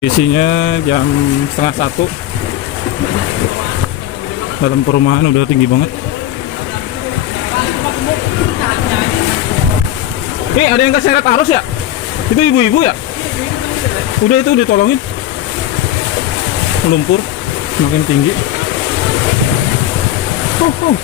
Isinya jam setengah satu. Dalam perumahan udah tinggi banget. Ada yang keseret arus ya? Itu ibu-ibu ya? Udah itu ditolongin. Lumpur makin tinggi. Oh.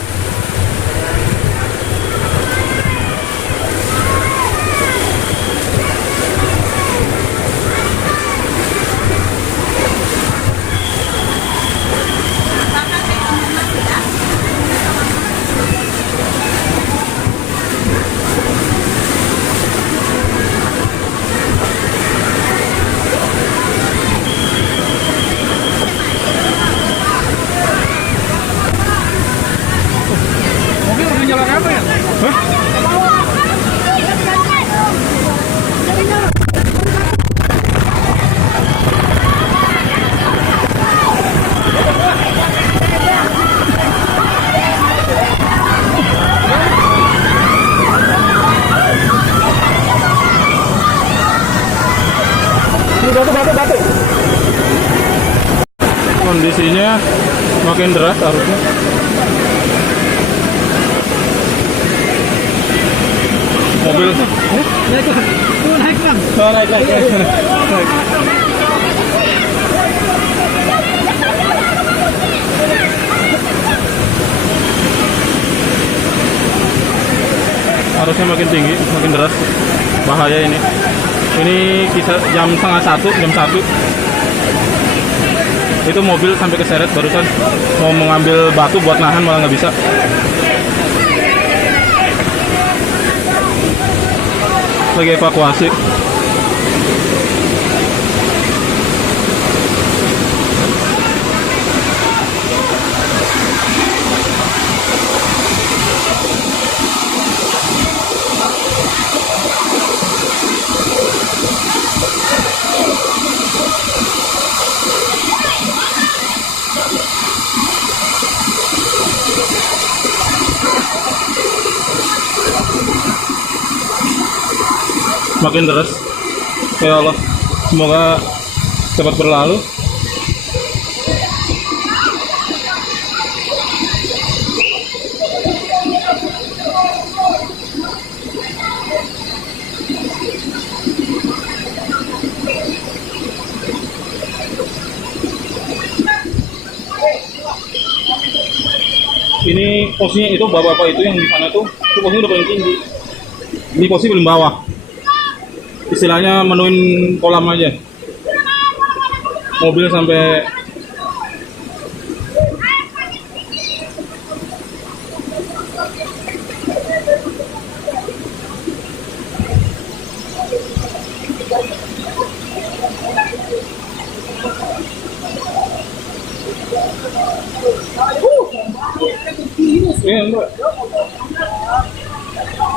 Mobil udah nyala apa ya? Hah? Batu. Kondisinya makin deras arusnya. Mobil naik bang. Naik. Arusnya makin tinggi, makin deras. Bahaya ini. Ini kisah jam setengah satu, jam 1. Itu mobil sampai keseret barusan. Mau mengambil batu buat nahan malah nggak bisa. Lagi evakuasi. Makin deras. Ya Allah, semoga cepat berlalu. Ini posisinya itu bapak-bapak itu yang di sana tuh, itu posisinya udah paling tinggi. Ini posisi belum bawah. Istilahnya menuin kolam aja. Mobil sampai enggak.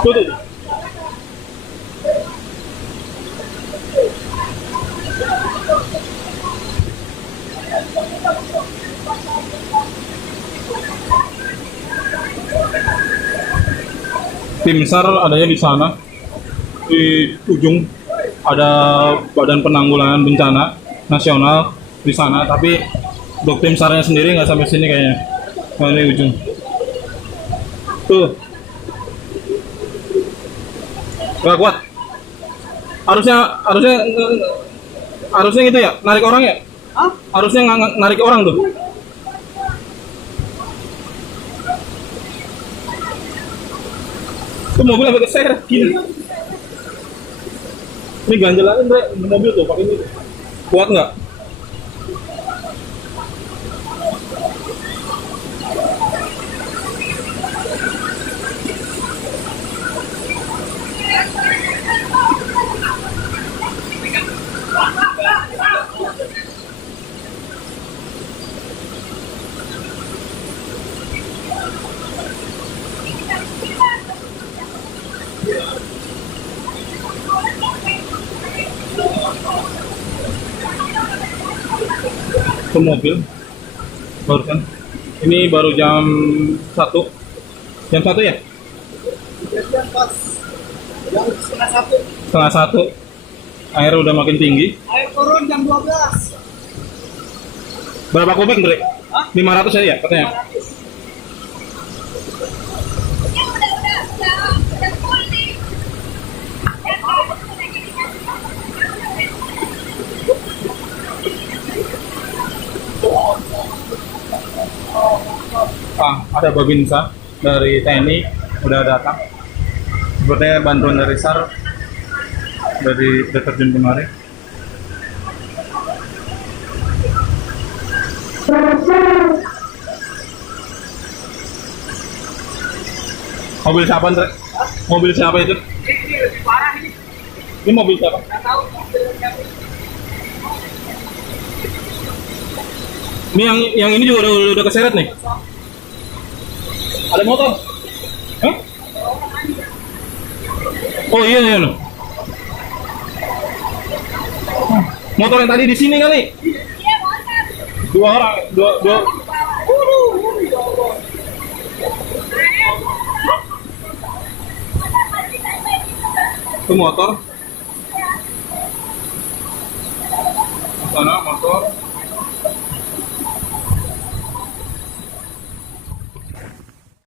Tuh. Tim SAR adanya di sana, di ujung ada Badan Penanggulangan Bencana Nasional di sana, tapi untuk tim SAR-nya sendiri nggak sampai sini kayaknya. Nah, ini ujung. Tuh, nggak kuat. Harusnya gitu ya, narik orang ya? Hah? Harusnya narik orang tuh. Itu mobil sampai keseret gini. Ini ganjel aja Bre, mobil tuh pakai ini. Kuat nggak? Ke mobil barusan. Ini baru jam 1. Jam 1 ya? Jam pas. Jam setengah 1. Setengah 1. Air udah makin tinggi. Air turun jam 12. Berapa kubik, Andre? Hah? 500 ya katanya. 500. Ada Babinsa dari TNI udah datang. Sepertinya bantuan dari SAR dari terjun kemarin. Mobil siapa, Andre? Mobil siapa itu? Ini lebih parah ini. Ini mobil siapa? Nggak tahu. Ini yang ini juga udah keseret nih. Ada motor? Hah? Oh iya iya. Loh. Motor yang tadi di sini kali? Dua orang, dua. Itu motor. Sana motor.